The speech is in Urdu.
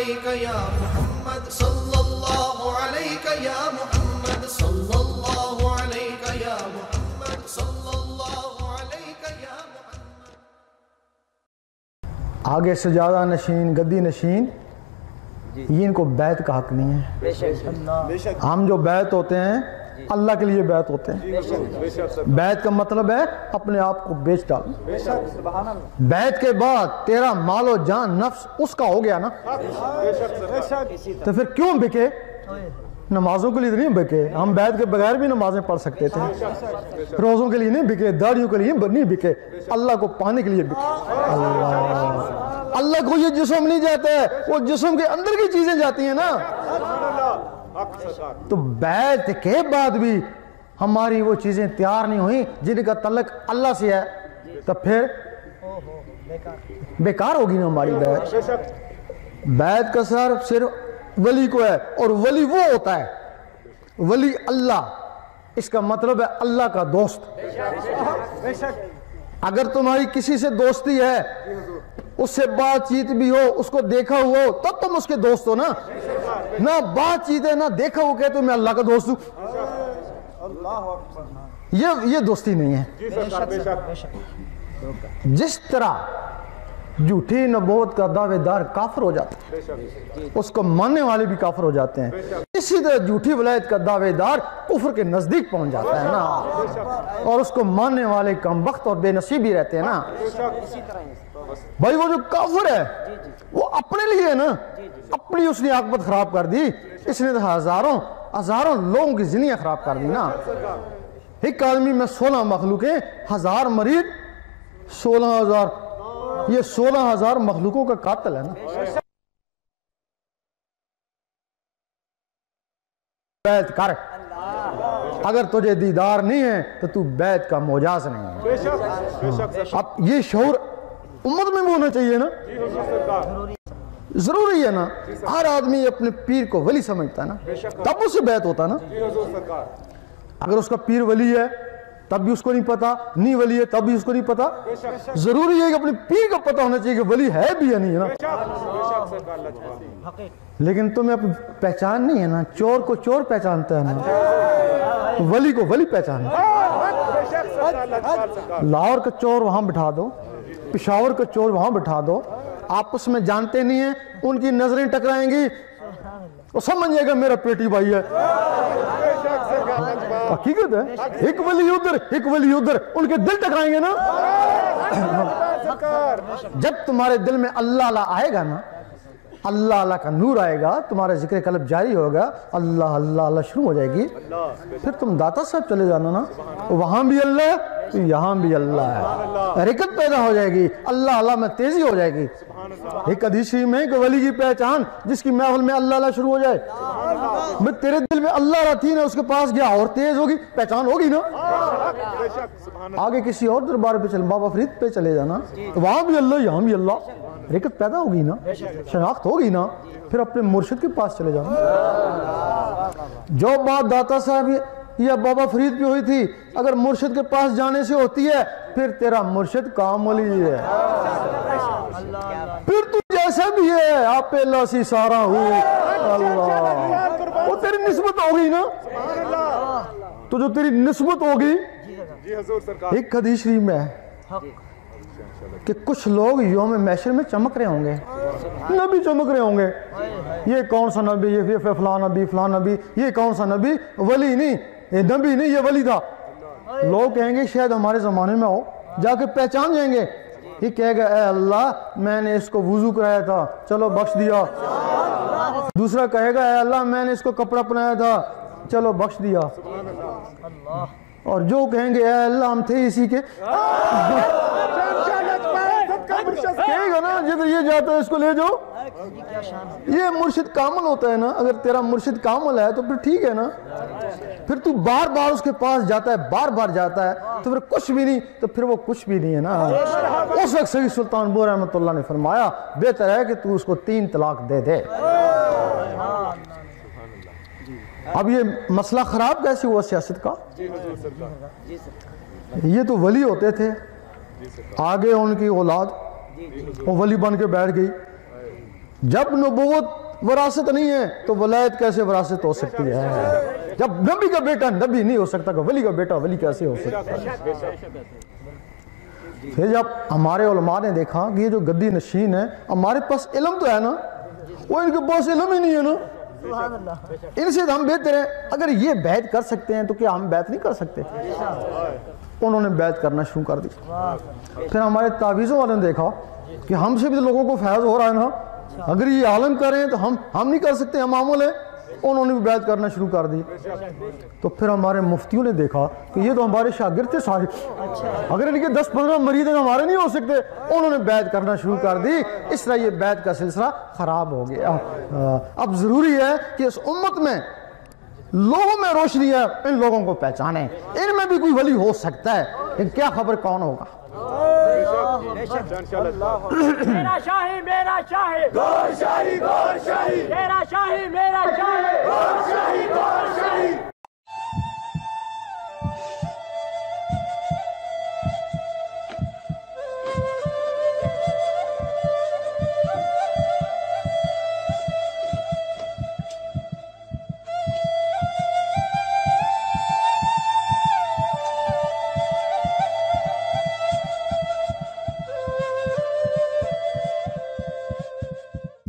علیک یا محمد صلی اللہ علیک یا محمد صلی اللہ علیک یا محمد صلی اللہ علیک یا محمد. آگے سجادہ نشین گدی نشین یہ ان کو بیعت کا حق نہیں ہے. ہم جو بیعت ہوتے ہیں اللہ کے لیے بیعت ہوتے ہیں. بیعت کا مطلب ہے اپنے آپ کو بیچ ڈالنا. بیعت کے بعد تیرا مال و جان نفس اس کا ہو گیا نا, تو پھر کیوں بکے؟ نمازوں کے لیے نہیں بکے. ہم بیعت کے بغیر بھی نمازیں پڑھ سکتے تھے. روزوں کے لیے نہیں بکے, داڑھیوں کے لیے نہیں بکے, اللہ کو پانے کے لیے بکے. اللہ کو یہ جسم نہیں جاتا ہے, وہ جسم کے اندر کی چیزیں جاتی ہیں نا. تو بیعت کے بعد بھی ہماری وہ چیزیں تیار نہیں ہوئی جن کا تعلق اللہ سے ہے, تو پھر بیکار ہوگی نا ہماری بیعت. بیعت کا صرف ولی کو ہے, اور ولی وہ ہوتا ہے ولی اللہ. اس کا مطلب ہے اللہ کا دوست. اگر تمہاری کسی سے دوستی ہے, اس سے بات چیت بھی ہو, اس کو دیکھا ہوا ہو, تب تم اس کے دوست ہو نا. نہ بات چیت ہے نہ دیکھا ہو کہتے میں اللہ کا دوست ہوں, یہ دوستی نہیں ہے. جس طرح جھوٹی نبوت کا دعوے دار کافر ہو جاتا ہے, اس کو ماننے والے بھی کافر ہو جاتے ہیں, اسی طرح جھوٹی ولایت کا دعوے دار کفر کے نزدیک پہنچ جاتا ہے نا, اور اس کو ماننے والے کم بخت اور بے نصیب بھی رہتے ہیں نا. بھائی وہ جو کافر ہے وہ اپنے لیے ہے نا, اپنی اس نے عاقبت خراب کر دی. اس نے ہزاروں لوگوں کی زندگیاں خراب کر دی نا. ایک آدمی میں 16 مخلوقیں, 1000 مریض, 16,000, یہ 16,000 مخلوقوں کا قاتل ہے نا. بیعت کر, اگر تجھے دیدار نہیں ہے تو تو بیعت کا مجاز نہیں ہے. اب یہ شعور امت میں بھی ہونا چاہیے نا, ضروری ہے نا. ہر آدمی اپنے پیر کو ولی سمجھتا ہے نا, تب اس سے بیعت ہوتا ہے نا. اگر اس کا پیر ولی ہے تب بھی اس کو نہیں پتا, نہیں ولی ہے تب بھی اس کو نہیں پتا. ضروری ہے کہ اپنے پیر کا پتا ہونا چاہیے کہ ولی ہے بھی یا نہیں ہے نا. لیکن تمہیں اپنی پہچان نہیں ہے نا. چور کو چور پہچانتا ہے نا, ولی کو ولی پہچانتا ہے. لاہور کا چور وہاں بٹھا دو, پشاور کا چور وہاں بٹھا دو, آپس میں جانتے نہیں ہیں, ان کی نظریں ٹکرائیں گی, وہ سمجھ جائے گا میرا پیٹی بھائی ہے. حقیقت ہے, ایک ولی ادھر ایک ولی ادھر, ان کے دل ٹکرائیں گے نا. جب تمہارے دل میں اللہ اللہ آئے گا نا, اللہ اللہ کا نور آئے گا, تمہارا ذکر قلب جاری ہوگا, اللہ اللہ اللہ شروع ہو جائے گی, پھر تم داتا صاحب چلے جانا نا, وہاں بھی اللہ ہے یہاں بھی اللہ ہے. حرکت پیدا ہو جائے گی, اللہ اللہ میں تیزی ہو جائے گی. ایک حدیث شریف میں کہ ولی کی پہچان جس کی محفل میں اللہ اللہ شروع ہو جائے. میں تیرے دل میں اللہ رہتی ہے, اس کے پاس گیا اور تیز ہوگی, پہچان ہوگی نا. آگے کسی اور دربار پہ چل, بابا فرید پہ چلے جانا, وہاں بھی اللہ یہاں بھی اللہ, حرکت پیدا ہوگی نا, شناخت ہوگی نا. پھر اپنے مرشد کے پاس چلے جانا. جو بات داتا صاحب یا بابا فرید پہ ہوئی تھی, اگر مرشد کے پاس جانے سے ہوتی ہے, پھر تیرا مرشد کاملی ہے. پھر تو جیسا بھی ہے, آپ پہ اللہ سی سارا ہو, اللہ وہ تیری نسبت ہوگی نا. تو جو تیری نسبت ہوگی, ایک حدیث شریف میں ہے کہ کچھ لوگ یوم محشر میں چمک رہے ہوں گے, نبی چمک رہے ہوں گے. یہ کون سا نبی, یہ فلان نبی فلان نبی, یہ کون سا نبی, ولی نہیں, یہ نبی نہیں, یہ ولی تھا. لوگ کہیں گے شاید ہمارے زمانے میں ہو, جا کے پہچان جائیں گے. یہ کہے گا اے اللہ میں نے اس کو وضو کرایا تھا, چلو بخش دیا. دوسرا کہے گا اے اللہ میں نے اس کو کپڑا پہنایا تھا, چلو بخش دیا. اور جو کہیں گے اے اللہ ہم تھے اسی کے, کہے گا نا جدھر یہ جاتا ہے اس کو لے جاؤ. یہ مرشد کامل ہوتا ہے نا. اگر تیرا مرشد کامل ہے تو پھر ٹھیک ہے نا. پھر تو بار بار اس کے پاس جاتا ہے, بار بار جاتا ہے, تو پھر کچھ بھی نہیں, تو پھر وہ کچھ بھی نہیں ہے نا. اس وقت سید سلطان بور رحمۃ اللہ نے فرمایا بہتر ہے کہ تو اس کو 3 طلاق دے دے. اب یہ مسئلہ خراب کیسے ہوا سیاست کا؟ یہ تو ولی ہوتے تھے, آگے ان کی اولاد وہ ولی بن کے بیٹھ گئی, جب نبوت وراثت نہیں ہے تو ولایت کیسے وراثت ہو سکتی ہے؟ جب نبی کا بیٹا نبی نہیں ہو سکتا کہ ولی کا بیٹا ولی کیسے ہو سکتا ہے؟ پھر جب ہمارے علماء نے دیکھا کہ یہ جو گدی نشین ہے ہمارے پاس علم تو ہے نا، وہ ان کے پاس علم ہی نہیں ہے نا، ان سے ہم بہتر ہیں، اگر یہ بیعت کر سکتے ہیں تو کیا ہم بیعت نہیں کر سکتے؟ انہوں نے بیعت کرنا شروع کر دی۔ پھر ہمارے تعویذوں والوں نے دیکھا کہ ہم سے بھی تو لوگوں کو فیض ہو رہا ہے نا، اگر یہ عالم کریں تو ہم نہیں کر سکتے، ہم معمول ہیں، انہوں نے بھی بیعت کرنا شروع کر دی۔ تو پھر ہمارے مفتیوں نے دیکھا کہ یہ تو ہمارے شاگرد تھے سارے، اگر ان کے 10-15 مرید ہیں ہمارے نہیں ہو سکتے، انہوں نے بیعت کرنا شروع کر دی۔ اس طرح یہ بیعت کا سلسلہ خراب ہو گیا۔ اب ضروری ہے کہ اس امت میں لوگوں میں روشنی ہے، ان لوگوں کو پہچانیں، ان میں بھی کوئی ولی ہو سکتا ہے، لیکن کیا خبر کون ہوگا؟ میرا شاہی میرا شاہی گور شاہی گور شاہی میرا شاہی میرا